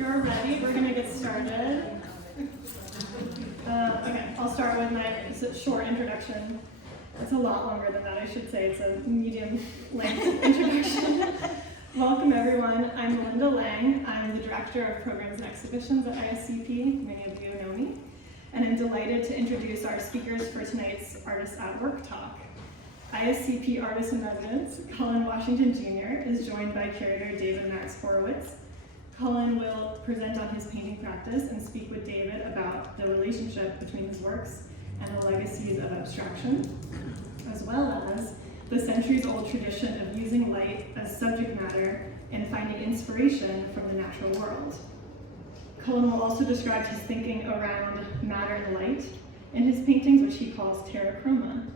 you're ready, we're going to get started. Okay, I'll start with my short introduction. It's a lot longer than that, I should say. It's a medium-length introduction. Welcome, everyone. I'm Melinda Lang. I'm the Director of Programs and Exhibitions at ISCP. Many of you know me. And I'm delighted to introduce our speakers for tonight's Artists at Work talk. ISCP Artist in Residence, Cullen Washington Jr. is joined by curator David Max Horowitz. Cullen will present on his painting practice and speak with David about the relationship between his works and the legacies of abstraction, as well as the centuries-old tradition of using light as subject matter and finding inspiration from the natural world. Cullen will also describe his thinking around matter and light in his paintings, which he calls terra-chroma.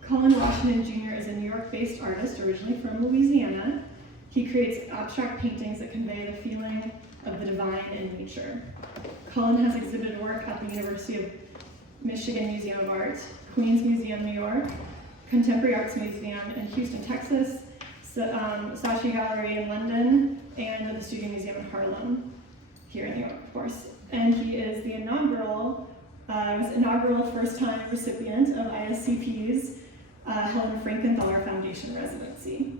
Cullen Washington Jr. is a New York-based artist, originally from Louisiana. He creates abstract paintings that convey the feeling of the divine in nature. Cullen has exhibited work at the University of Michigan Museum of Art, Queens Museum, New York, Contemporary Arts Museum in Houston, Texas, Saatchi Gallery in London, and the Studio Museum in Harlem, here in New York, of course. And he is the inaugural first-time recipient of ISCP's Helen Frankenthaler Foundation Residency.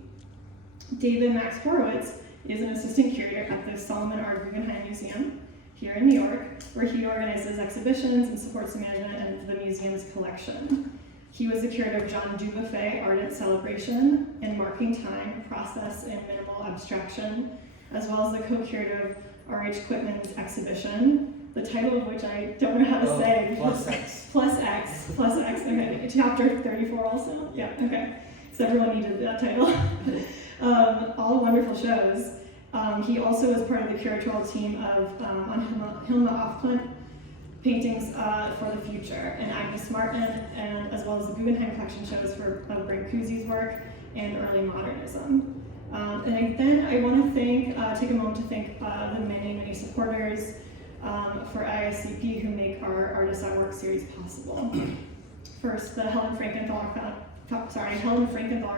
David Max Horowitz is an assistant curator at the Solomon R. Guggenheim Museum here in New York, where he organizes exhibitions and supports the management of the museum's collection. He was the curator of John Dubuffet Ardent Celebration and Marking Time, Process and Minimal Abstraction, as well as the co-curator of R.H. Quitman's exhibition, the title of which I don't know how to say. Plus X. Plus X, okay. Chapter 34 also? Yeah, okay. So everyone needed that title. All wonderful shows. He also was part of the curatorial team of on Hilma Afklint paintings for the future, and Agnes Martin, and as well as the Guggenheim collection shows for Brancusi's work and early modernism. And then I want to take a moment to thank the many supporters for ISCP who make our Artists at Work series possible. First, the Helen Frankenthaler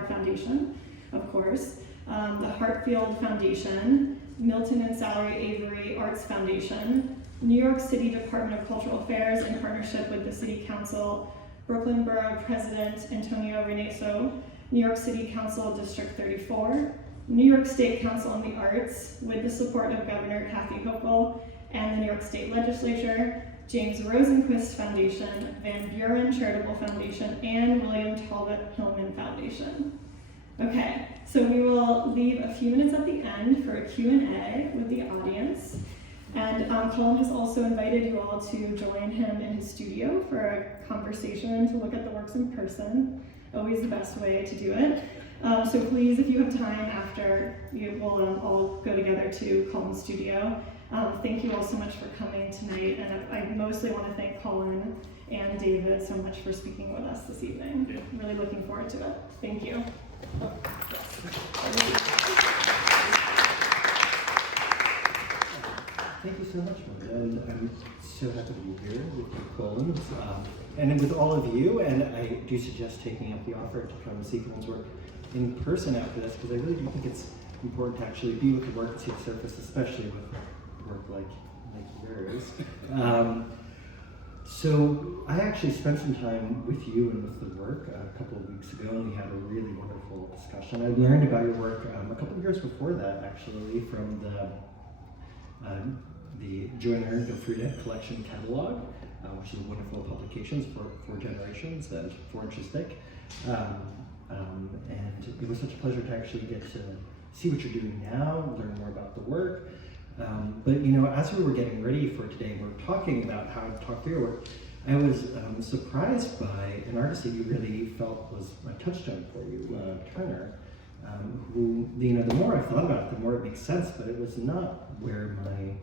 Foundation, of course, the Hartfield Foundation, Milton and Salary Avery Arts Foundation, New York City Department of Cultural Affairs in partnership with the City Council, Brooklyn Borough President Antonio Reneso, New York City Council District 34, New York State Council on the Arts with the support of Governor Kathy Hochul and the New York State Legislature, James Rosenquist Foundation, Van Buren Charitable Foundation, and William Talbot Hillman Foundation. Okay, so we will leave a few minutes at the end for a Q&A with the audience. And Cullen has also invited you all to join him in his studio for a conversation to look at the works in person. Always the best way to do it. So please, if you have time after, you will all go together to Cullen's studio. Thank you all so much for coming tonight, and I mostly want to thank Cullen and David so much for speaking with us this evening. Yeah. Really looking forward to it. Thank you. Thank you so much, Melinda, and I'm so happy to be here with you, Cullen, and with all of you, and I do suggest taking up the offer to come see Cullen's work in person after this, because I really do think it's important to actually be with the work and see the surface, especially with work like yours. So I actually spent some time with you and with the work a couple of weeks ago, and we had a really wonderful discussion. I learned about your work a couple of years before that, actually, from the Joyner Gilfrida Collection Catalog, which is a wonderful publications for generations and 4 inches thick. And it was such a pleasure to actually get to see what you're doing now, learn more about the work. But as we were getting ready for today, we were talking about how to talk through your work. I was surprised by an artist that you really felt was a touchstone for you, Turner, who, the more I've thought about it, the more it makes sense, but it was not where my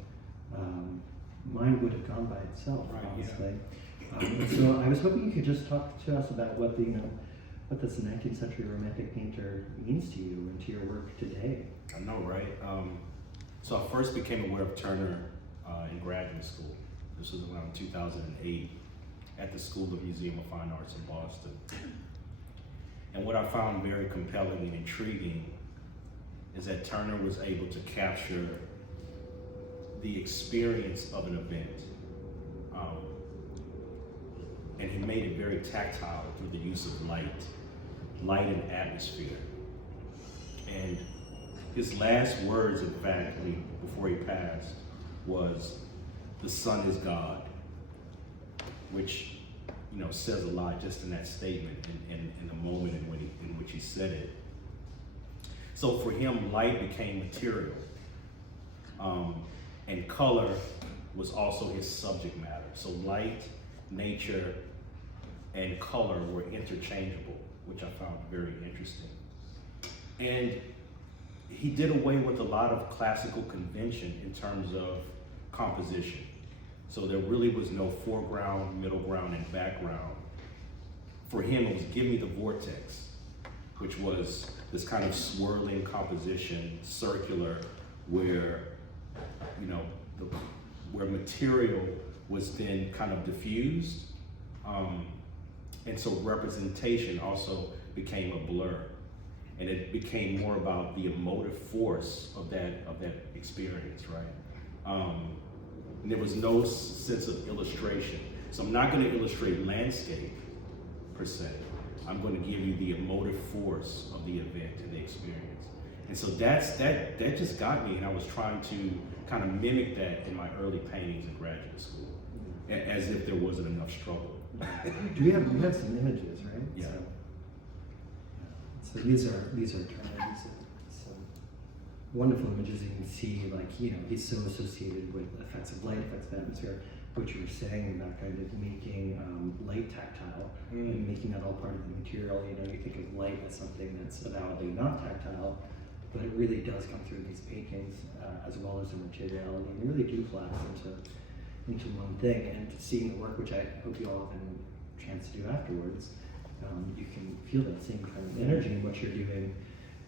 mind would have gone by itself, right, honestly. Yeah. And so I was hoping you could just talk to us about what what this 19th century romantic painter means to you and to your work today. I know, right? So I first became aware of Turner in graduate school. This was around 2008 at the School of Museum of Fine Arts in Boston. And what I found very compelling and intriguing is that Turner was able to capture the experience of an event. And he made it very tactile through the use of light and atmosphere. And his last words, in fact, before he passed, was, "The sun is God," which, says a lot just in that statement and in the moment in which he said it. So for him, light became material, and color was also his subject matter. So light, nature, and color were interchangeable, which I found very interesting. And he did away with a lot of classical convention in terms of composition. So there really was no foreground, middle ground, and background. For him, it was give me the vortex, which was this kind of swirling composition, circular, where, where material was then kind of diffused. And so representation also became a blur. And it became more about the emotive force of that experience, right? And there was no sense of illustration. So I'm not going to illustrate landscape per se. I'm going to give you the emotive force of the event and the experience. And so that just got me, and I was trying to kind of mimic that in my early paintings in graduate school, as if there wasn't enough struggle. You have some images, right? Yeah. So these are Turner's some wonderful images. You can see, he's so associated with effects of light, effects of atmosphere, what you were saying about kind of making light tactile and making that all part of the material. You think of light as something that's avowedly not tactile, but it really does come through these paintings as well as the materiality, and they really do collapse into one thing. And seeing the work, which I hope you all have a chance to do afterwards, you can feel that same kind of energy in what you're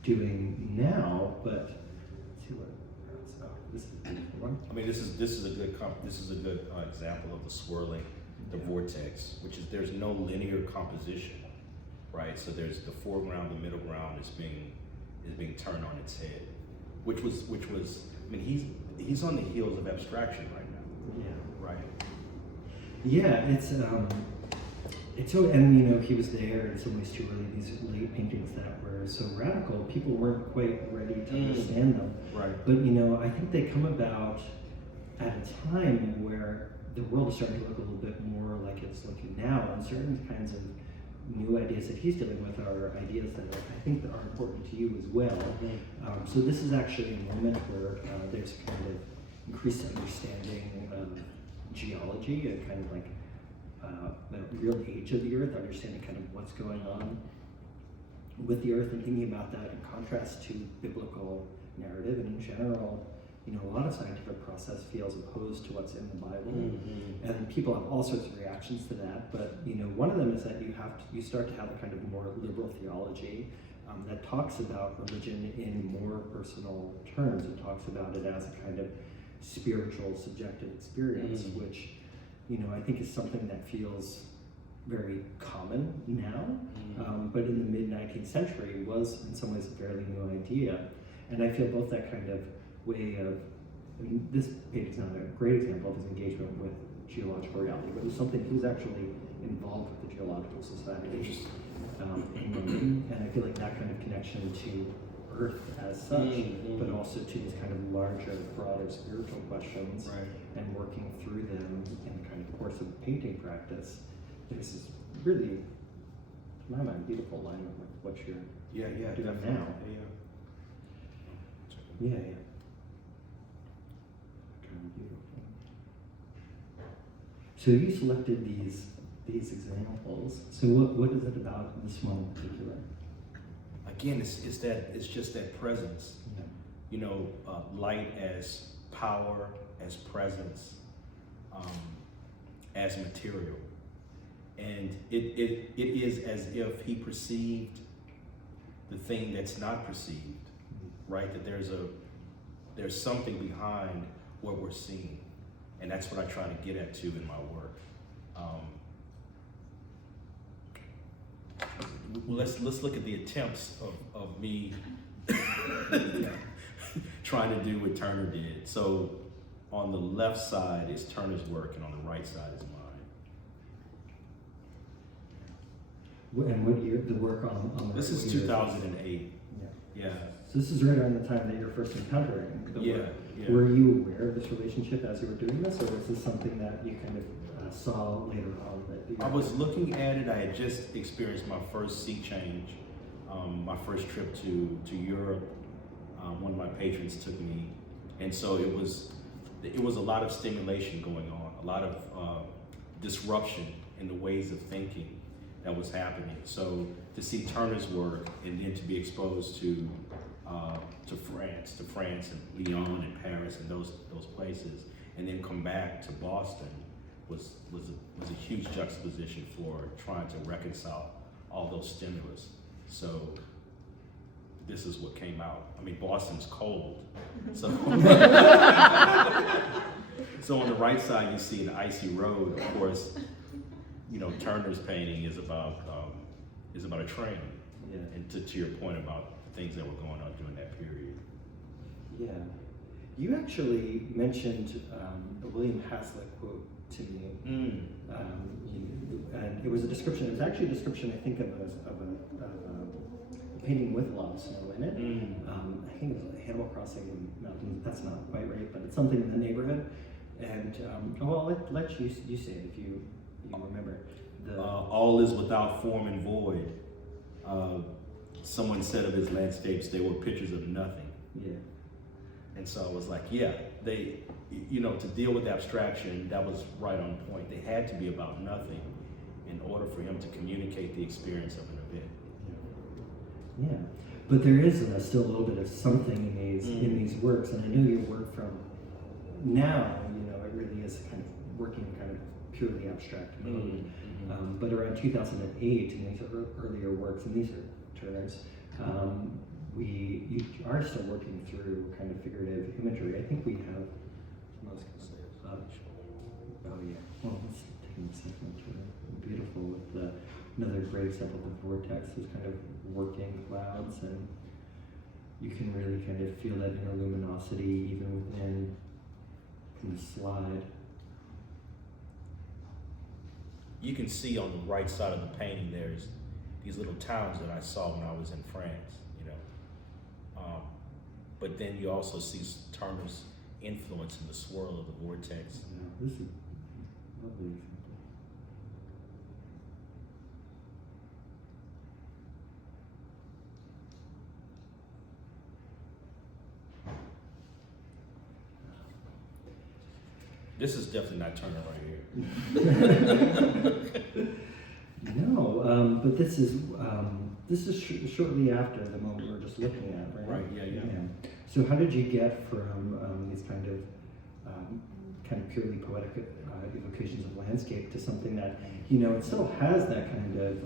doing now. But let's see what else. Oh, this is a beautiful one. I mean, this is a good example of the swirling, the vortex, which is there's no linear composition, right? So there's the foreground, the middle ground is being turned on its head, which was. I mean, he's on the heels of abstraction right now. Yeah. Right. Yeah, it's so, and he was there in some ways too early. These late paintings that were so radical, people weren't quite ready to understand them. Right. But I think they come about at a time where the world is starting to look a little bit more like it's looking now, and certain kinds of new ideas that he's dealing with are ideas that I think that are important to you as well. So this is actually a moment where there's kind of increased understanding of geology and kind of like the real age of the earth, understanding kind of what's going on with the earth and thinking about that in contrast to biblical narrative. And in general, a lot of scientific process feels opposed to what's in the Bible, and people have all sorts of reactions to that. But one of them is that you start to have a kind of more liberal theology that talks about religion in more personal terms. It talks about it as a kind of spiritual, subjective experience, which I think is something that feels very common now, but in the mid-19th century was in some ways a fairly new idea. And I feel both that kind of way of, this page is not a great example of his engagement with geological reality, but it was something he was actually involved with the Geological Society in London, and I feel like that kind of connection to Earth as such, but also to these kind of larger, broader spiritual questions, and working through them in the kind of course of painting practice. This is really, to my mind, beautiful alignment with what you're doing definitely. now. Yeah. Kind of beautiful. So you selected these examples. So what is it about this one in particular? Again, it's just that presence. Yeah. Light as power, as presence, as material, and it is as if he perceived the thing that's not perceived, right? That there's something behind what we're seeing, and that's what I try to get at too in my work. Let's look at the attempts of me trying to do what Turner did. So on the left side is Turner's work, and on the right side is mine. And what year, the work on the This is what year 2008. Yeah. So this is right around the time that you're first encountering the work. Yeah. Were you aware of this relationship as you were doing this, or was this something that you kind of saw later on? That I was looking at it. I had just experienced my first sea change, my first trip to Europe. One of my patrons took me, and so it was a lot of stimulation going on, a lot of disruption in the ways of thinking that was happening. So to see Turner's work and then to be exposed to France and Lyon and Paris and those places, and then come back to Boston was a huge juxtaposition for trying to reconcile all those stimulus. So this is what came out. I mean, Boston's cold, so so on the right side you see an icy road. Of course, you know, Turner's painting is about a train. Yeah. And to your point about the things that were going on during that period. Yeah. You actually mentioned a William Hazlitt quote to me. And it was a description. It was actually a description, I think, of a painting with a lot of snow in it. I think it was like Animal Crossing Mountains. That's not quite right, but it's something in the neighborhood. And well, let you say it if you remember. All is without form and void. Someone said of his landscapes, they were pictures of nothing. Yeah. And so I was like, yeah, they, you know, to deal with abstraction, that was right on point. They had to be about nothing in order for him to communicate the experience of an event. Yeah, but there is still a little bit of something in these works, and I know your work from now, you know, it really is kind of working kind of purely abstract mode. But around 2008, in these earlier works, and these are Turner's, you are still working through kind of figurative imagery. I think we have. Oh yeah. Well, let's take a second. Beautiful with another great example of the vortex is kind of working clouds, and you can really kind of feel that inner luminosity even within the slide. You can see on the right side of the painting there's these little towns that I saw when I was in France, you know. But then you also see Turner's influence in the swirl of the vortex. Yeah, this is a lovely example. This is definitely not Turner right here. No, but this is shortly after the moment we were just looking at, right? Right. Yeah. So how did you get from these kind of purely poetic evocations of landscape to something that, you know, it still has that kind of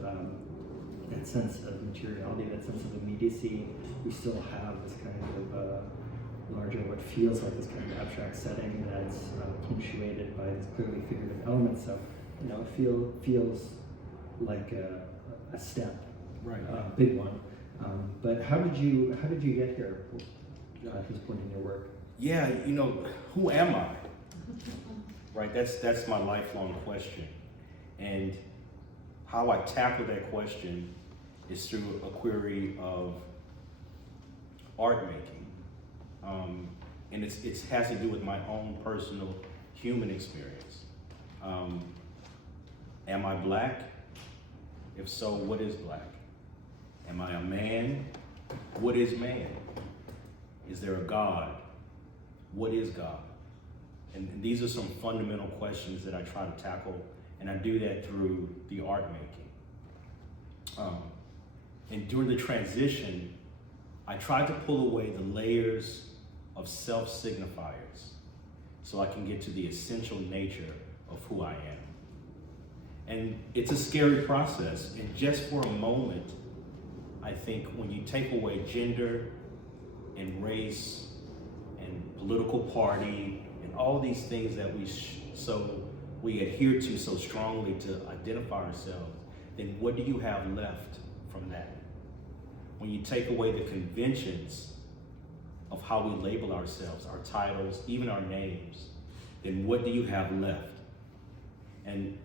that sense of materiality, that sense of immediacy. We still have this kind of larger, what feels like this kind of abstract setting that's punctuated by these clearly figurative elements. So, you know, it feels like a step, Right. A big one. But how did you get here at this point in your work? Yeah, you know, who am I? Right, that's my lifelong question. And how I tackle that question is through a query of art making. And it has to do with my own personal human experience. Am I black? If so, what is black? Am I a man? What is man? Is there a God? What is God? And these are some fundamental questions that I try to tackle, and I do that through the art making. And during the transition, I tried to pull away the layers of self-signifiers so I can get to the essential nature of who I am. And it's a scary process, and just for a moment, I think when you take away gender and race and political party and all these things that we adhere to so strongly to identify ourselves, then what do you have left from that? When you take away the conventions of how we label ourselves, our titles, even our names, then what do you have left? And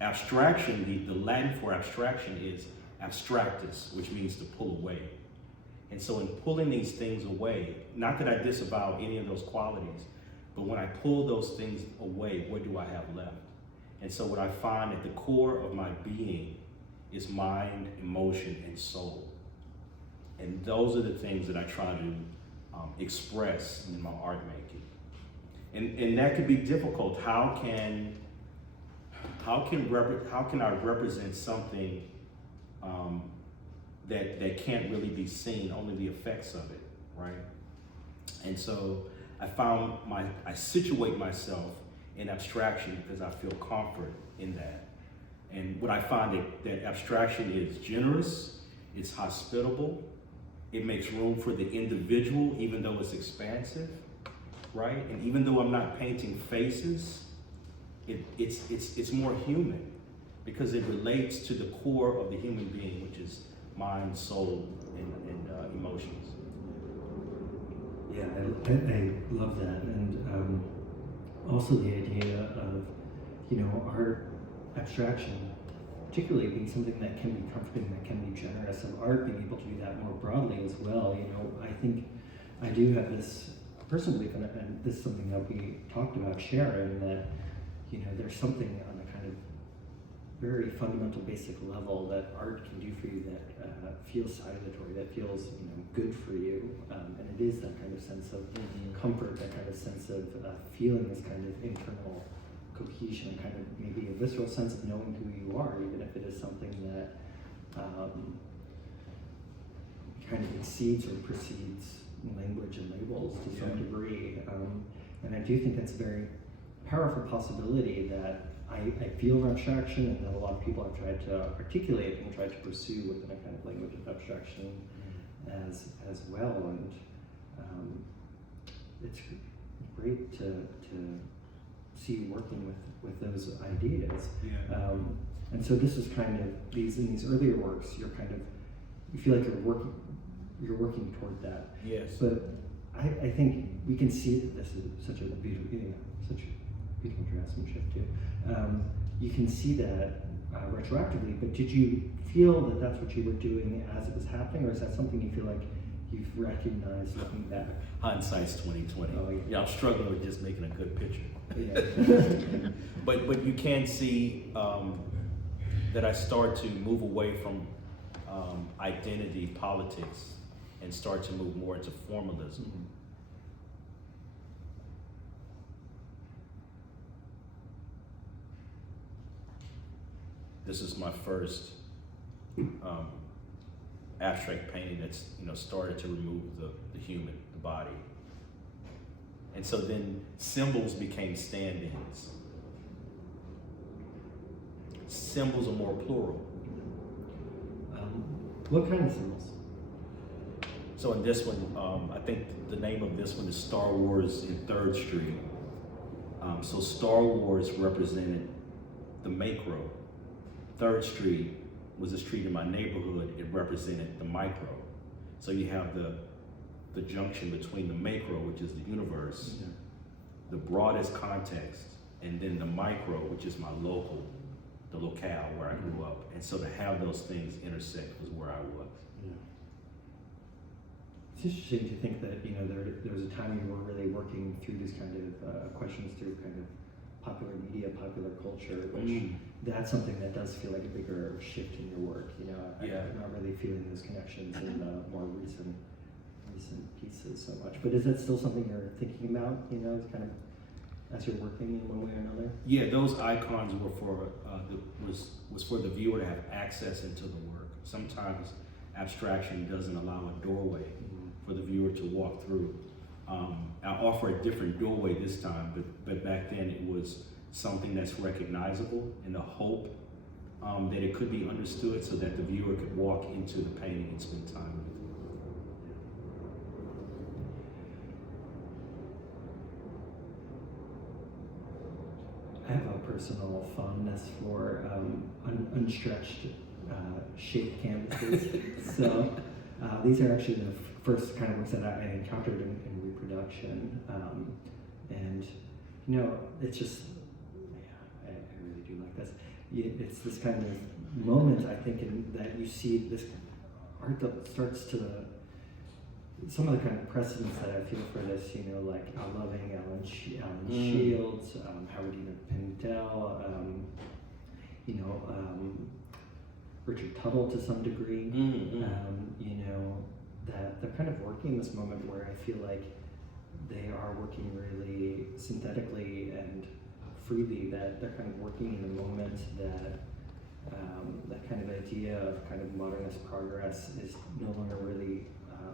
abstraction, the Latin for abstraction is abstractus, which means to pull away. And so in pulling these things away, not that I disavow any of those qualities, but when I pull those things away, what do I have left? And so what I find at the core of my being is mind, emotion, and soul. And those are the things that I try to express in my art making. And that could be difficult. How can I represent something that can't really be seen, only the effects of it, right? And so I situate myself in abstraction because I feel comfort in that. And what I find that abstraction is generous, it's hospitable, it makes room for the individual even though it's expansive, right? And even though I'm not painting faces, it's more human because it relates to the core of the human being, which is mind, soul, and emotions. Yeah, I love that, and also the idea of, art abstraction, particularly being something that can be comforting, that can be generous, and art being able to do that more broadly as well. I think I do have this personal belief, and this is something that we talked about sharing, that there's something on a kind of very fundamental, basic level that art can do for you that feels salutary, that feels good for you, and it is that kind of sense of comfort, that kind of sense of feeling this kind of internal cohesion, kind of maybe a visceral sense of knowing who you are, even if it is something that kind of exceeds or precedes language and labels to some degree. And I do think that's a very powerful possibility that I feel abstraction, and that a lot of people have tried to articulate and tried to pursue within a kind of language of abstraction as well. And it's great to see you working with those ideas. Yeah. And so this is kind of in these earlier works, you feel like you're working toward that. Yes. But I think we can see that this is such a beautiful draftsmanship too. You can see that retroactively, but did you feel that that's what you were doing as it was happening, or is that something you feel like you've recognized looking back? Hindsight's 2020. Oh, yeah. I'm struggling with just making a good picture. Yeah. But you can see that I start to move away from identity politics and start to move more into formalism. Mm-hmm. This is my first abstract painting that's started to remove the human, the body. And so then symbols became stand-ins. Symbols are more plural. What kind of symbols? So in this one, I think the name of this one is Star Wars in 3rd Street. So Star Wars represented the macro. 3rd Street was a street in my neighborhood. It represented the micro. So you have the junction between the macro, which is the universe, the broadest context, and then the micro, which is my local, the locale where I grew up. And so to have those things intersect was where I was. Yeah. It's interesting to think that there was a time you were really working through these kind of questions through kind of popular media, popular culture, which that's something that does feel like a bigger shift in your work. I'm not really feeling those connections in the more recent pieces so much. But is that still something you're thinking about? Kind of as you're working in one way or another? Yeah, those icons were for was for the viewer to have access into the work. Sometimes abstraction doesn't allow a doorway for the viewer to walk through. I offer a different doorway this time, but back then it was something that's recognizable in the hope that it could be understood so that the viewer could walk into the painting and spend time with it. I have a personal fondness for unstretched shaped canvases. So These are actually the first kind of works that I encountered in reproduction. And, you know, it's just, yeah, I really do like this. It's this kind of moment, I think, that you see this art that starts to, some of the kind of precedents that I feel for this, you know, like loving Alan Shields, Howardina Pindell, you know, Richard Tuttle to some degree, you know, that they're kind of working in this moment where I feel like they are working really synthetically and freely, that they're kind of working in a moment that that kind of idea of kind of modernist progress is no longer really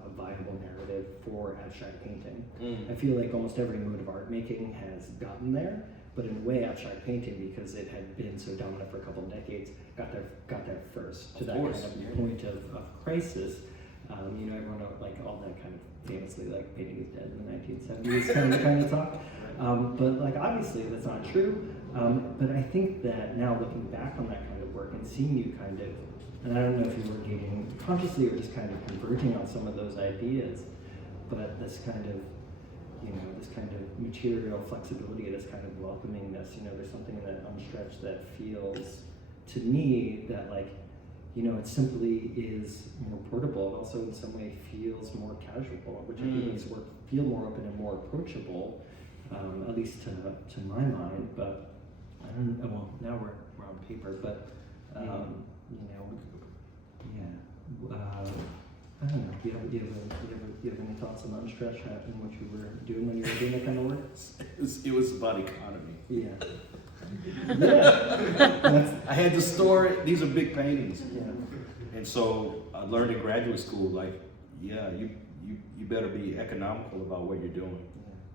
a viable narrative for abstract painting. I feel like almost every mode of art making has gotten there, but in a way abstract painting, because it had been so dominant for a couple of decades, got there first to that kind of point of crisis. You know, everyone like all that kind of famously like painting is dead in the 1970s kind of talk. But like obviously that's not true. But I think that now looking back on that kind of work and seeing you kind of, and I don't know if you were engaging consciously or just kind of converging on some of those ideas, but this kind of, you know, this kind of material flexibility, this kind of welcomingness, you know, there's something in that unstretched that feels to me that like, you know, it simply is more portable. It also in some way feels more casual, which I think makes work feel more open and more approachable, at least to my mind. But I don't know, well, now we're on paper, but, you know, yeah. I don't know, do you have any thoughts on the unstretched and what you were doing when you were doing that kind of work? It was about economy. Yeah. I had to store it. These are big paintings. Yeah. And so I learned in graduate school, like, yeah, you better be economical about what you're doing.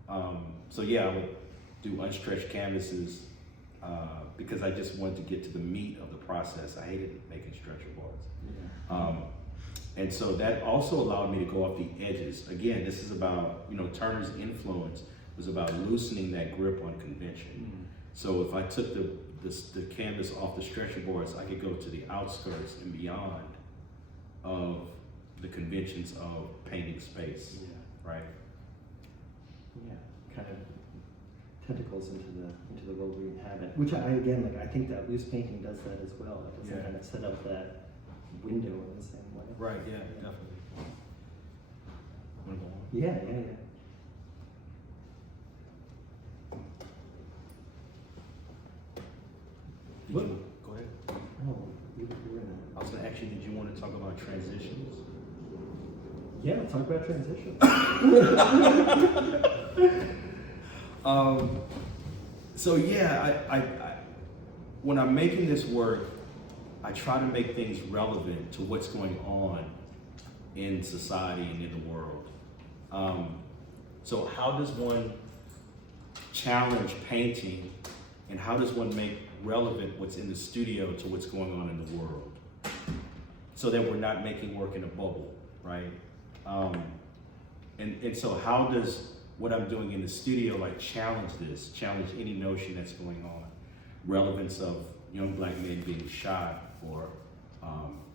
Yeah. So yeah, I would do unstretched canvases because I just wanted to get to the meat of the process. I hated making stretchables. Yeah. And so that also allowed me to go off the edges. Again, this is about, you know, Turner's influence was about loosening that grip on convention. So if I took the canvas off the stretcher boards, I could go to the outskirts and beyond of the conventions of painting space, right? Yeah, kind of tentacles into the world we inhabit. Which I think that loose painting does that as well. It doesn't kind of set up that window in the same way. Right. Yeah. Definitely. Wanna go on? Yeah. Go ahead. Oh, you were in that. I was going to ask you, did you want to talk about transitions? Yeah, let's talk about transitions. So yeah, I when I'm making this work, I try to make things relevant to what's going on in society and in the world. So how does one challenge painting, and how does one make relevant what's in the studio to what's going on in the world, so that we're not making work in a bubble, right? And so how does what I'm doing in the studio like challenge any notion that's going on? Relevance of young black men being shot, or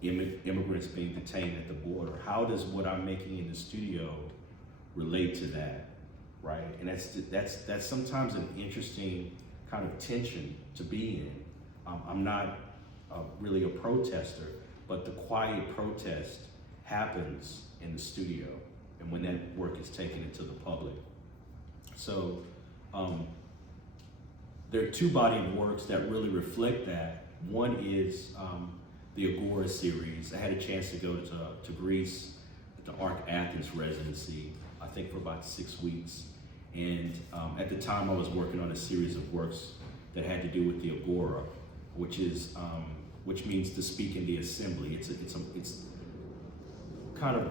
immigrants being detained at the border. How does what I'm making in the studio relate to that, right? And that's sometimes an interesting kind of tension to be in. I'm not really a protester, but the quiet protest happens in the studio, and when that work is taken into the public. So there are two body of works that really reflect that. One is the Agora series. I had a chance to go to Greece at the Arc Athens Residency, I think for about 6 weeks. And at the time I was working on a series of works that had to do with the Agora, which means to speak in the assembly. It's kind of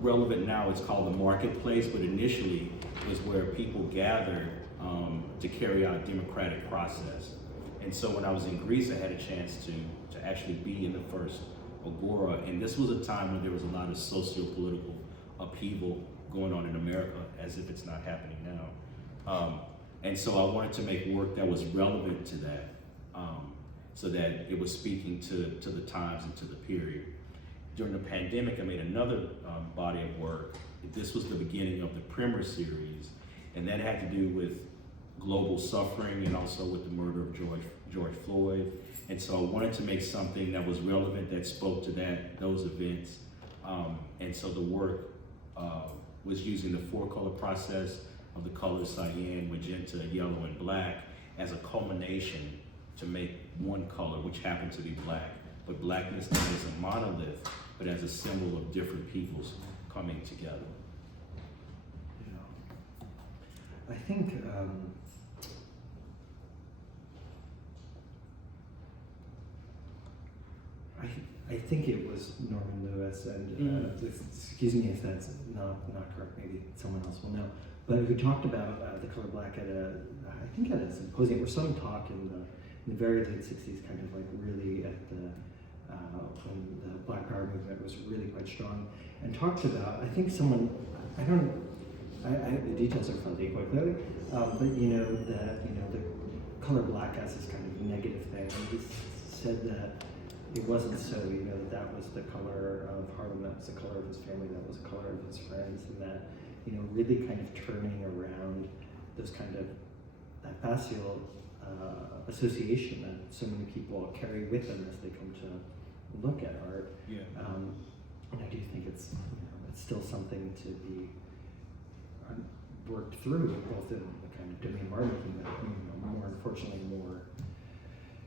relevant now. It's called the marketplace, but initially it was where people gathered to carry out democratic process. And so when I was in Greece, I had a chance to actually be in the first Agora, and this was a time when there was a lot of socio-political upheaval going on in America, as if it's not happening now. And so I wanted to make work that was relevant to that, so that it was speaking to the times and to the period. during the pandemic, I made another body of work. This was the beginning of the Primer series, and that had to do with global suffering and also with the murder of George Floyd. And so I wanted to make something that was relevant, that spoke to those events. And so the work was using the 4-color process of the colors cyan, magenta, yellow, and black as a culmination to make one color, which happened to be black. But blackness not as a monolith, but as a symbol of different peoples coming together. I think I think it was Norman Lewis, and excuse me if that's not correct. Maybe someone else will know. But who talked about the color black at a symposium or some talk in the very late '60s, kind of like really at the when the Black Power movement was really quite strong, and talked about, I think someone, the details are fuzzy quite clearly, but the color black as this kind of negative thing. And he said that it wasn't so, that was the color of Harlem, that was the color of his family, that was the color of his friends, and that, really kind of turning around those kind of, that facile association that so many people carry with them as they come to look at art. Yeah. And I do think it's still something to be worked through, both in the kind of domain of art making, but more unfortunately, more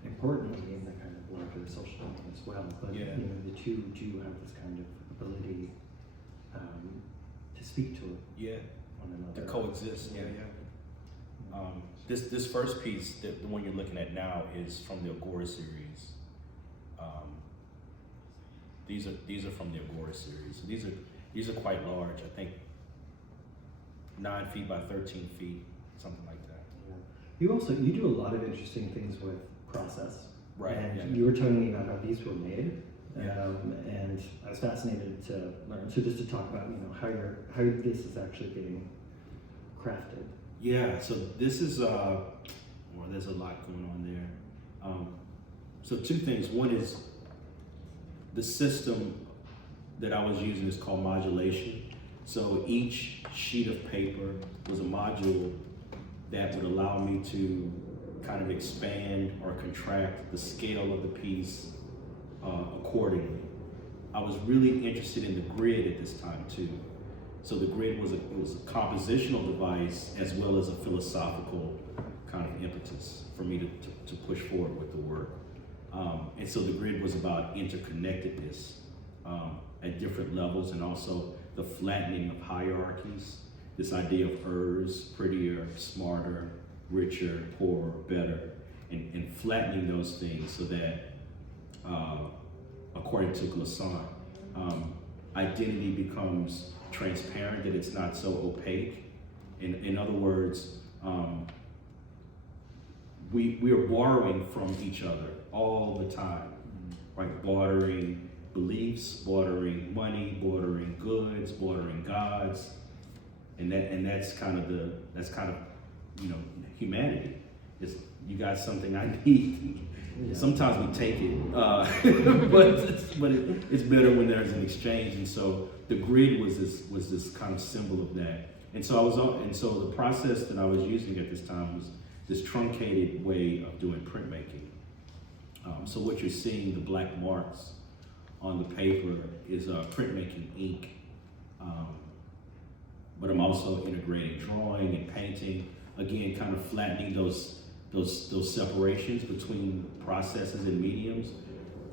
importantly, in the kind of larger social domain as well. But yeah. The two do have this kind of ability to speak to one another. To coexist. Yeah. This first piece, the one you're looking at now, is from the Agora series. These are from the Agora series. So these are quite large. I think 9 feet by 13 feet, something like that. Yeah. You do a lot of interesting things with process. Right. And you were telling me about how these were made. Yeah. And I was fascinated to learn. So just to talk about, how this is actually being crafted. Yeah. So this is there's a lot going on there. So 2 things. One is the system that I was using is called modulation. So each sheet of paper was a module that would allow me to kind of expand or contract the scale of the piece accordingly. I was really interested in the grid at this time too. So the grid was a compositional device as well as a philosophical kind of impetus for me to push forward with the work. And so the grid was about interconnectedness at different levels, and also the flattening of hierarchies, this idea of hers, prettier, smarter, richer, poorer, better, and flattening those things so that, according to Glissant, identity becomes transparent, that it's not so opaque. In other words, we are borrowing from each other all the time, right? Bartering beliefs, bartering money, bartering goods, bartering gods, and that's kind of humanity. It's, you got something I need. Yeah. Sometimes we take it, but it's better when there's an exchange. And so the grid was this kind of symbol of that. And so the process that I was using at this time was this truncated way of doing printmaking. So what you're seeing, the black marks on the paper, is printmaking ink. But I'm also integrating drawing and painting, again, kind of flattening those separations between processes and mediums,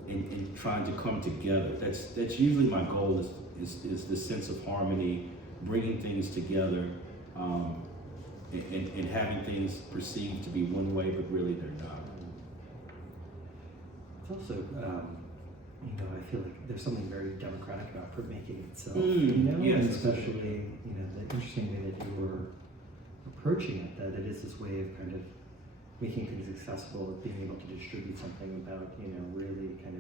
and trying to come together. That's usually my goal, is this sense of harmony, bringing things together, and having things perceived to be one way, but really they're not. It's also, I feel like there's something very democratic about printmaking itself, yes. And especially, the interesting way that you were approaching it, that it is this way of kind of making things accessible, being able to distribute something about, really kind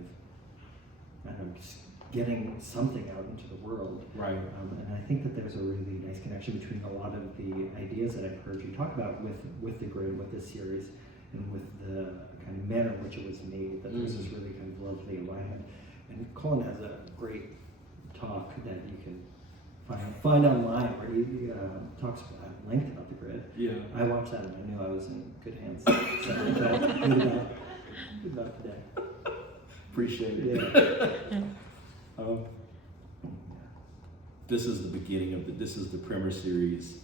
of, just getting something out into the world. Right. And I think that there's a really nice connection between a lot of the ideas that I've heard you talk about with the grid, with this series, and with the kind of manner in which it was made, that there's this really kind of lovely alignment. And Cullen has a great talk that you can find online where he talks at length about the grid. Yeah. I watched that and I knew I was in good hands. So good about today. Appreciate it. Yeah. This is the beginning of this is the primer series.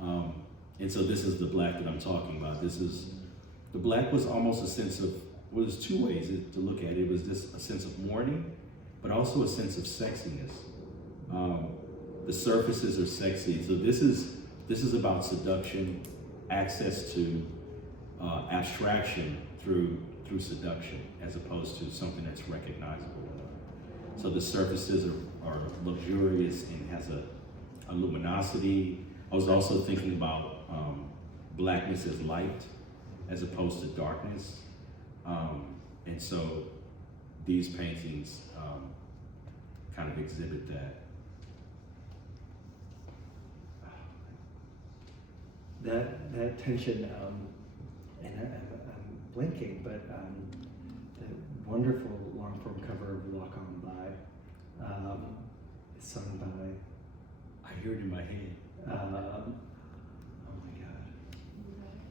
And so this is the black that I'm talking about. The black was almost a sense of, well, there's two ways to look at it. It was just a sense of mourning, but also a sense of sexiness. The surfaces are sexy. So this is about seduction, access to abstraction through seduction, as opposed to something that's recognizable. So the surfaces are luxurious and has a luminosity. I was also thinking about blackness as light, as opposed to darkness. And so these paintings kind of exhibit that. That tension, and I'm blinking, but the wonderful long form cover of Walk On By is sung by. I hear it in my head. Oh my God.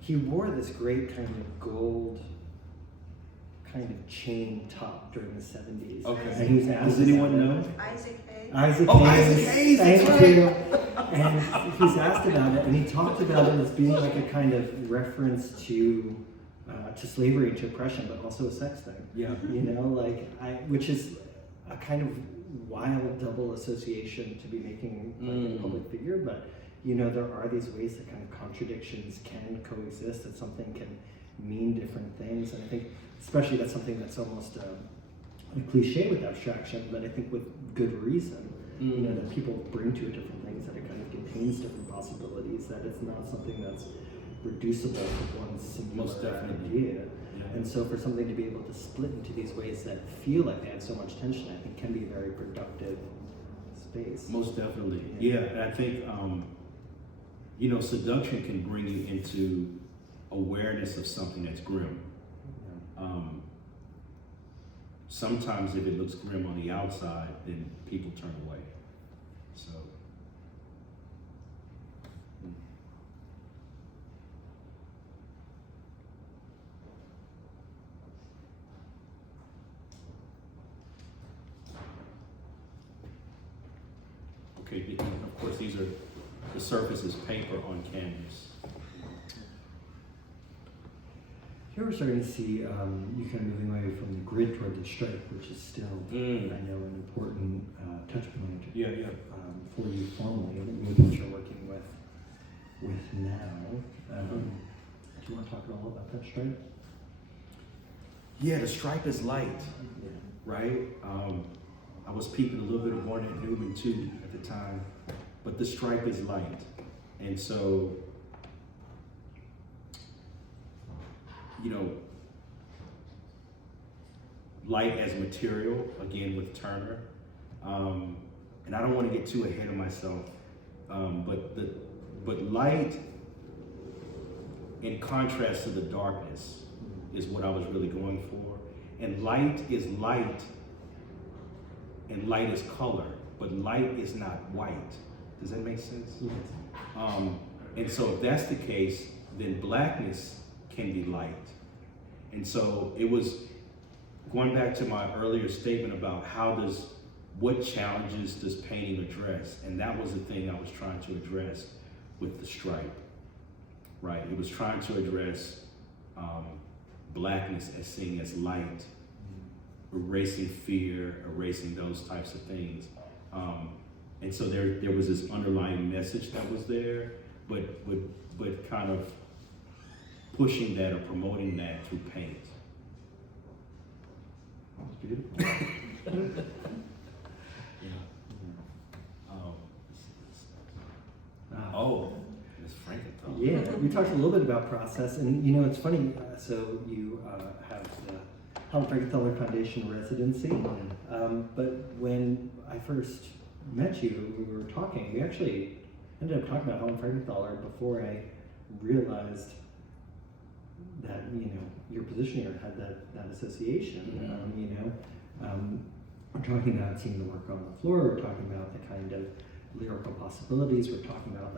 He wore this great kind of gold kind of chain top during the 70s. Okay. And he was asked. Does anyone know? Isaac Hayes. Isaac Oh, Hayes. Isaac Hayes, Thank that's you. And he was asked about it, and he talked about it as being like a kind of reference to slavery and to oppression, but also a sex thing. Yeah. You know, which is a kind of wild double association to be making like a public figure, but you know, there are these ways that kind of contradictions can coexist, that something can mean different things, and I think especially that's something that's almost a cliche with abstraction, but I think with good reason, you know, that people bring to it different things, that it kind of contains different possibilities, that it's not something that's reducible to one singular Most definitely. idea. Yeah. And so for something to be able to split into these ways that feel like they have so much tension, I think can be a very productive space. Most definitely. Yeah, and I think, you know, seduction can bring you into awareness of something that's grim. Sometimes if it looks grim on the outside, then people turn away. So. Okay, and of course these are the surfaces paper on canvas. Here we're starting to see you kind of moving away from the grid toward the stripe, which is still, I know, an important touch point Yeah. for you formally, with what you're working with now. Do you want to talk at all about that stripe? Yeah, the stripe is light, Yeah. right? I was peeping a little bit of Barnett Newman too at the time, but the stripe is light. And so, you know, light as material, again with Turner. And I don't want to get too ahead of myself, but light in contrast to the darkness is what I was really going for. And light is light, and light is color, but light is not white. Does that make sense? Yes. And so if that's the case, then blackness can be light. And so it was going back to my earlier statement about what challenges does painting address? And that was the thing I was trying to address with the stripe, right? It was trying to address blackness as seen as light, erasing fear, erasing those types of things. And so there was this underlying message that was there, but kind of pushing that or promoting that through paint. That was beautiful. Oh, Miss Frankenthaler. Yeah, we talked a little bit about process, and you know, it's funny. So you have the Helen Frankenthaler Foundation Residency, but when I first met you, we were talking. We actually ended up talking about Helen Frankenthaler before I realized that your position here had that association. We're talking about seeing the work on the floor. We're talking about the kind of lyrical possibilities. We're talking about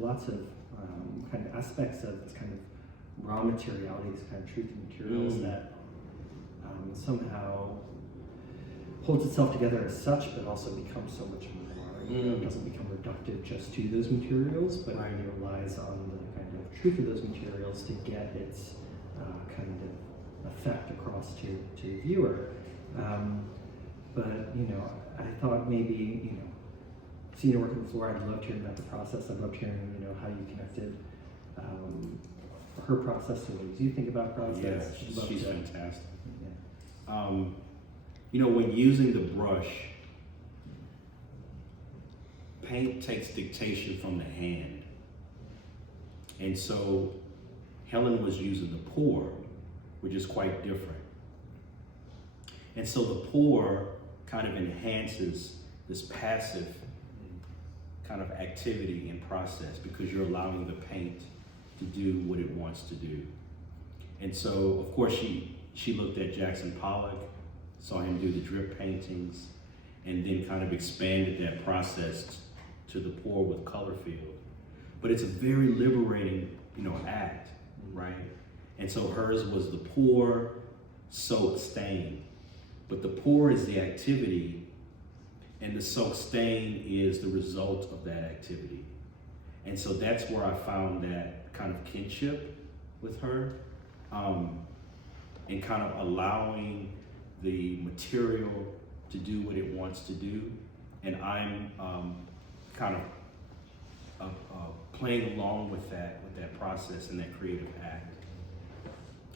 lots of kind of aspects of this kind of raw materiality, this kind of truth in materials that somehow holds itself together as such, but also becomes so much more. It doesn't become reductive just to those materials, but really relies on the kind of truth of those materials to get its kind of effect across to the viewer. But I thought maybe seeing your work on the floor, I'd loved hearing about the process. I'd loved hearing how you connected her process to the ways you think about process. Yeah, she's fantastic. Yeah. When using the brush, paint takes dictation from the hand. And so Helen was using the pour, which is quite different. And so the pour kind of enhances this passive kind of activity and process because you're allowing the paint to do what it wants to do. And so, of course, she looked at Jackson Pollock, saw him do the drip paintings, and then kind of expanded that process to the pour with color field. But it's a very liberating, act, right? And so hers was the pour, soak, stain. But the pour is the activity, and the soak, stain is the result of that activity. And so that's where I found that kind of kinship with her, and kind of allowing the material to do what it wants to do. And I'm kind of playing along with that process and that creative act.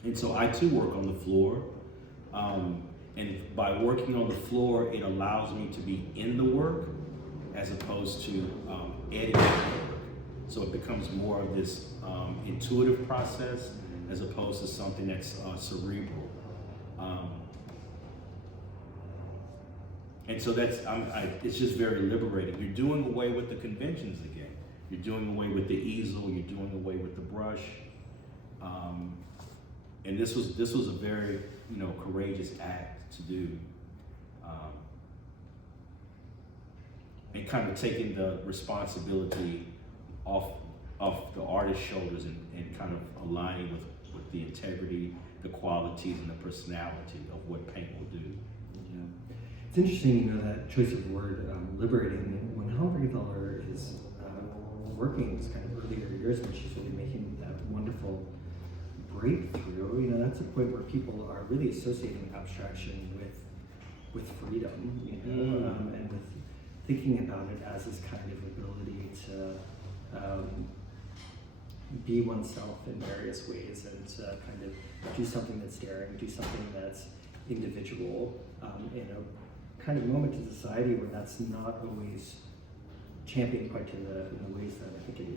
And so I too work on the floor. And by working on the floor, it allows me to be in the work as opposed to editing the work. So it becomes more of this intuitive process as opposed to something that's cerebral. And so it's just very liberating. You're doing away with the conventions again. You're doing away with the easel. You're doing away with the brush. And this was a very courageous act to do, and kind of taking the responsibility off the artist's shoulders and kind of aligning with the integrity, the qualities, and the personality of what paint will do. Yeah. It's interesting, that choice of word, liberating. When Helen Frankenthaler is working in this kind of earlier years when she's really making that wonderful breakthrough, that's a point where people are really associating abstraction with freedom, and with thinking about it as this kind of ability to be oneself in various ways and to kind of do something that's daring, do something that's individual, in a kind of moment in society where that's not always championed quite in the ways that I think it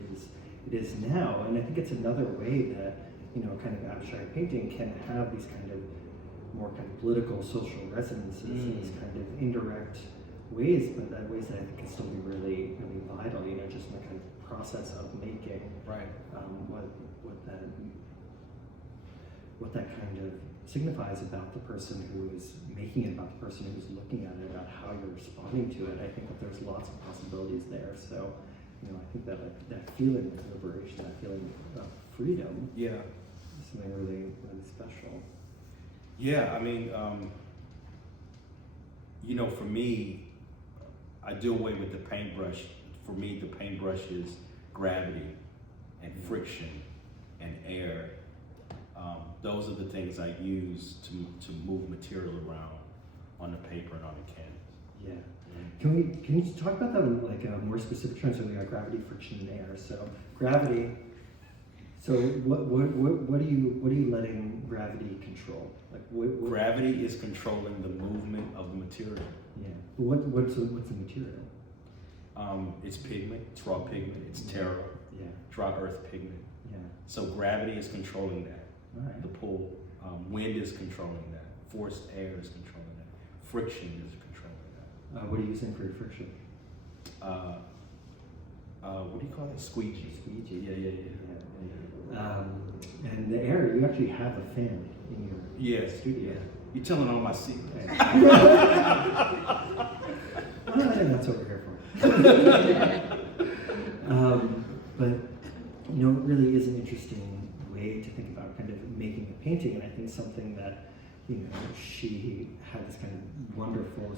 is now. And I think it's another way that kind of abstract painting can have these kind of more kind of political, social resonances in these kind of indirect ways, but ways that I think can still be really, really vital, just in the kind of process of making. Right. What that kind of signifies about the person who is making it, about the person who's looking at it, about how you're responding to it. I think that there's lots of possibilities there. So, I think that that feeling of liberation, that feeling of freedom, is something really, really special. Yeah, I mean, for me, I do away with the paintbrush. For me, the paintbrush is gravity and friction and air. Those are the things I use to move material around on the paper and on the canvas. Yeah. Can you talk about that in like more specific terms? So we got gravity, friction, and air. So gravity. So what are you letting gravity control? Like what Gravity is controlling the movement of the material. Yeah. But what's the material? It's pigment. It's raw pigment. It's terra. Yeah. Dry earth pigment. Yeah. So gravity is controlling that. All right. The pull. Wind is controlling that. Forced air is controlling that. Friction is controlling that. What are you using for your friction? What do you call it? Squeegee. Squeegee. Yeah. And the air, you actually have a fan in your Yes. studio. You're telling all my secrets. And that's what we're here for. But you know, it really is an interesting way to think about kind of making a painting, and I think something that, you know, she had this kind of wonderful